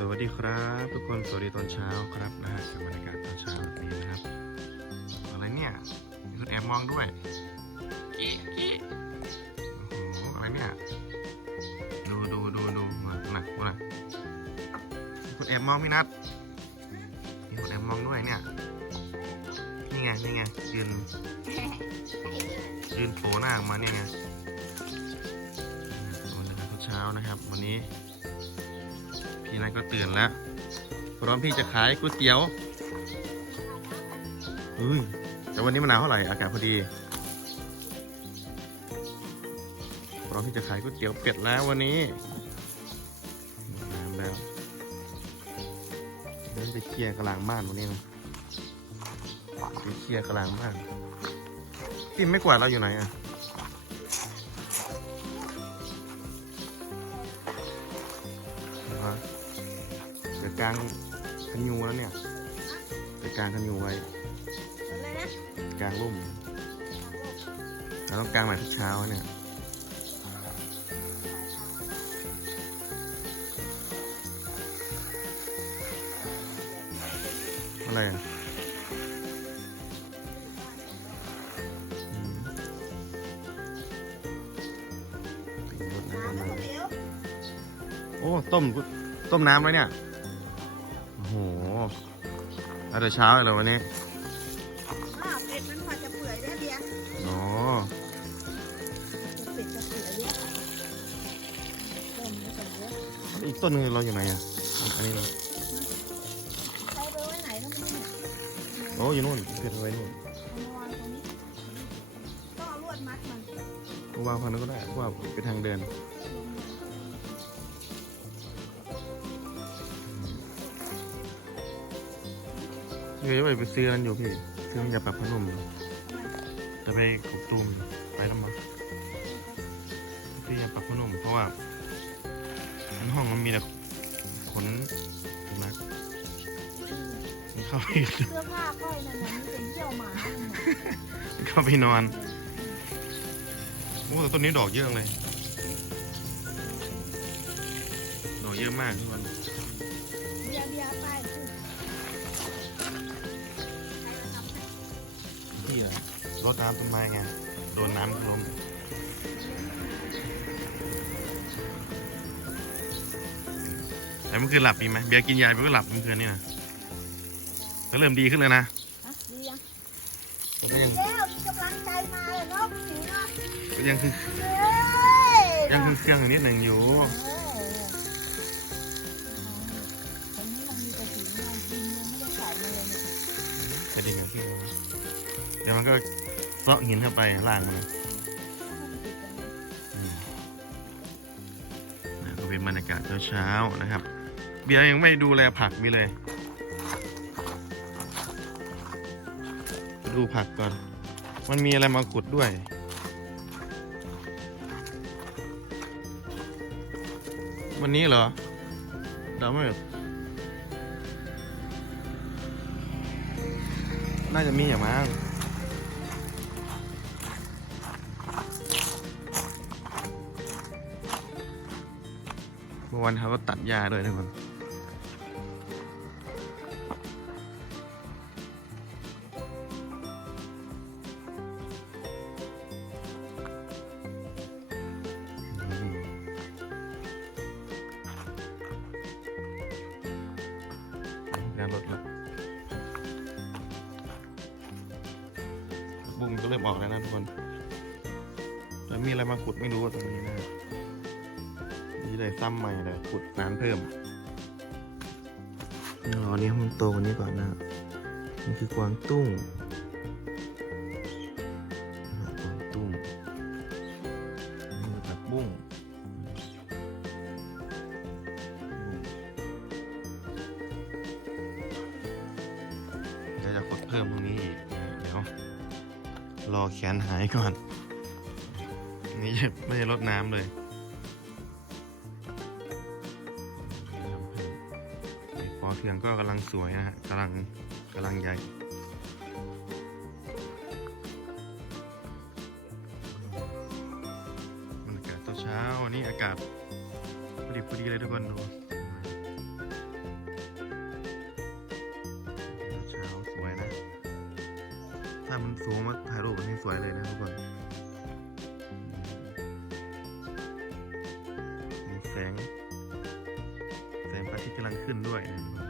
สวัสดีครับทุกคนสวัสดีตอนเช้าครับนะฮะบรรยากาศตอนเช้าแบบนี้นะครับอะไรเนี่ยมีคนแอบมองด้วยกี้กี้โอ้โหอะไรเนี่ยดูดูดูดูมามามามีคนแอบมองพี่นัทมีคนแอบมองด้วยเนี่ยนี่ไงนี่ไงยืนยืนโผล่หน้าออกมาเนี่ยไงบรรยากาศเช้านะครับ วันนี้ พี่นัทก็ตื่นแล้ว พร้อมที่จะขายก๋วยเตี๋ยวเฮ้ยแต่วันนี้มันหนาวเท่าไหร่อากาศพอดี พร้อมที่จะขายก๋วยเตี๋ยวเป็ดแล้ววันนี้น้ำแล้วเดินไปเคลียร์กลางบ้านวันนี้นะไปเคลียร์กลางบ้านพี่ไม่กวาดเราอยู่ไหนอะ กลางคันยูแล้วเนี่ยเดี๋ยวกลางคันยูไว้กลางร่มเราต้องกลางใหม่ทุกเช้าเนี่ยอะไรอะโอ้ ต้ม ต้มน้ำไว้เนี่ย เอาแต่เช้าเลยเหรอวันนี้อ่าเป็ดมันพอจะเปื่อยได้เดียวอ๋อเป็ดจะเปื่อยเนี่ยต้มไม่ต้องเยอะอีกต้นหนึงเราอยู่ไหนอะอันนี้เหรอใช้ไปไว้ไหนแล้วมันเนี่ยโอ้อยู่นู่นเกิดไว้นู่นเอามาวางตรงนี้ก็เอาลวดมัดมันก็วางพันนั้นก็ได้เพราะว่าเป็นทางเดิน เดี๋ยวจะไปซื้อนั้นอยู่พี่ซื้อมันจะปรับพนมอยู่จะไปกบตูมอยู่ไปแล้วมั้งพี่อยากปรับพนมเพราะว่าในห้องมันมีแต่ขนสุนัขมันเข้าไปเสื้อผ้าก้อยนั่นน่ะมันเป็นเที่ยวหมาเนี่ยเข้าไปนอนโอ้แต่ต้นนี้ดอกเยอะเลยดอกเยอะมากทุกคน พี่เหรอรดน้ำต้นไม้ไง โดนน้ำล้มแต่เมื่อคืนหลับดีไหมเบียร์กินยาไปก็หลับเมื่อคืนนี่นะก็เริ่มดีขึ้นเลยนะฮะดียังก็ยังแล้วมีกำลังใจมาเลยเนาะสิงเนาะก็ยังคือเฮ้ยยังคือเครื่องนิดหนึ่งอยู่ เอ ดี๋ยวมันก็เซาะหินเข้าไปล่างมันอืมนะก็เป็นบรรยากาศเช้าๆนะครับ เบียร์ยังไม่ดูแลผักมีเลย ดูผักก่อน มันมีอะไรมาขุดด้วยวันนี้เหรอเดาไม่ออกน่าจะมีอย่างมั้ง วันเขาก็ตัดหญ้าด้วยทุกคนอืมงานรถแล้วบุ้งก็เริ่มออกแล้วนะทุกคน แล้วมีอะไรมาขุดไม่รู้ตรงนี้นะครับ เลยซ้ำใหม่เลยขุดน้ำเพิ่มรอนี้มันโตกว่านี้ก่อนนะนี่คือกวางตุ้งนะครับกวางตุ้งนี่คือผักบุ้งเดี๋ยวจะขุดเพิ่มตรงนี้อีกนะเดี๋ยวรอแขนหายก่อน นี่ไม่ได้ลดน้ำเลย เฟืองก็กำลังสวยนะฮะกำลังกำลังใหญ่บรรยากาศตอนเช้าวันนี้อากาศพอดีพอดีเลยทุกคนดูเช้าสวยนะ ถ้ามันสูงมาถ่ายรูปมันให้สวยเลยนะทุกคนแสงแสงพระอาทิตย์กำลังขึ้นด้วยนะ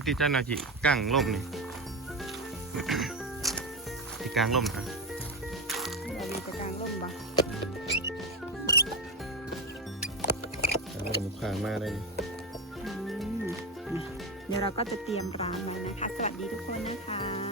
แล้วที่จ้านาจิกั้งล่มนี่ ที่กลางล่มนะเรามีแต่กลางร่มบ่กลางล่มผ่านมาได้นี่อืมนี่เดี๋ยวเราก็จะเตรียมร้านไว้นะคะ สวัสดีทุกคนนะคะ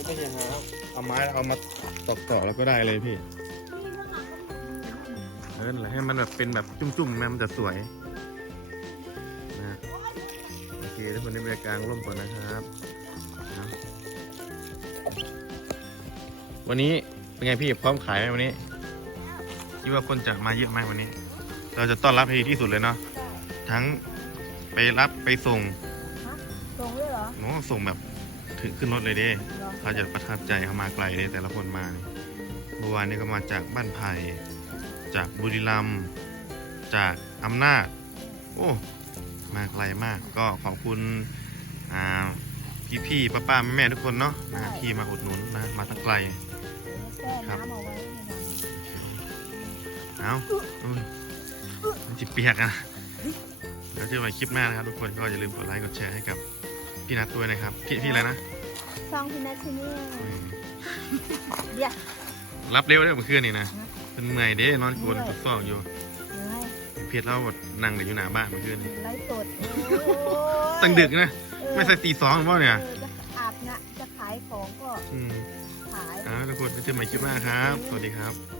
ไม่ต้องยังหาเอาไม้เอามาตอกต่อแล้วก็ได้เลยพี่เออนั่นแหละให้มันแบบเป็นแบบจุ่มๆนะมันจะสวยนะโอเคทุกคนได้บรรยากาศร่มก่อนนะครับนะวันนี้เป็นไงพี่พร้อมขายไหมวันนี้คิดว่าคนจะมาเยอะไหมวันนี้ เราจะต้อนรับให้ดีที่สุดเลยเนาะทั้งไปรับไปส่งตรงเลยเหรอโน้ส่งแบบ ถึงขึ้นรถเลยเด้เขาจะประทับใจเขามาไกลเลยแต่ละคนมาเมื่อวานนี้ก็มาจากบ้านไผ่จากบุรีรัมย์จากอำนาจ โอ้ มาไกลมากก็ขอบคุณอ่พี่ๆป้าๆแม่ๆทุกคนเนาะนะที่มาอุดหนุนนะมาตั้งไกลเดี๋ยวแช่น้ำเอาไว้ในนั้นเอาอุ้ยมันจิเปียกอะเดี๋ยวเจอกันใหม่คลิปหน้านะครับทุกคนก็อย่าลืมกดไลค์กดแชร์ให้กับ พี่นัทด้วยนะครับ พี่พี่อะไรนะช่องพี่นัทที่นี่อืมเดี๋ยวรับเร็วได้เมื่อคืนนี่นะเป็นเมื่อยเด้นอนกวนตุกซอกอยู่เดี๋ยวให้เพียรเราบดนั่งเดี๋ยวอยู่หน้าบ้านเมื่อคืนนี้ไลฟ์สดโอ้ยตั้งดึกนะเออไม่ใส่ตีสองหรือเปล่าเนี่ยเออจะอาบนะจะขายของก็อืมขายอ่าทุกคนจะเจอกันใหม่คลิปหน้าครับ สวัสดีครับส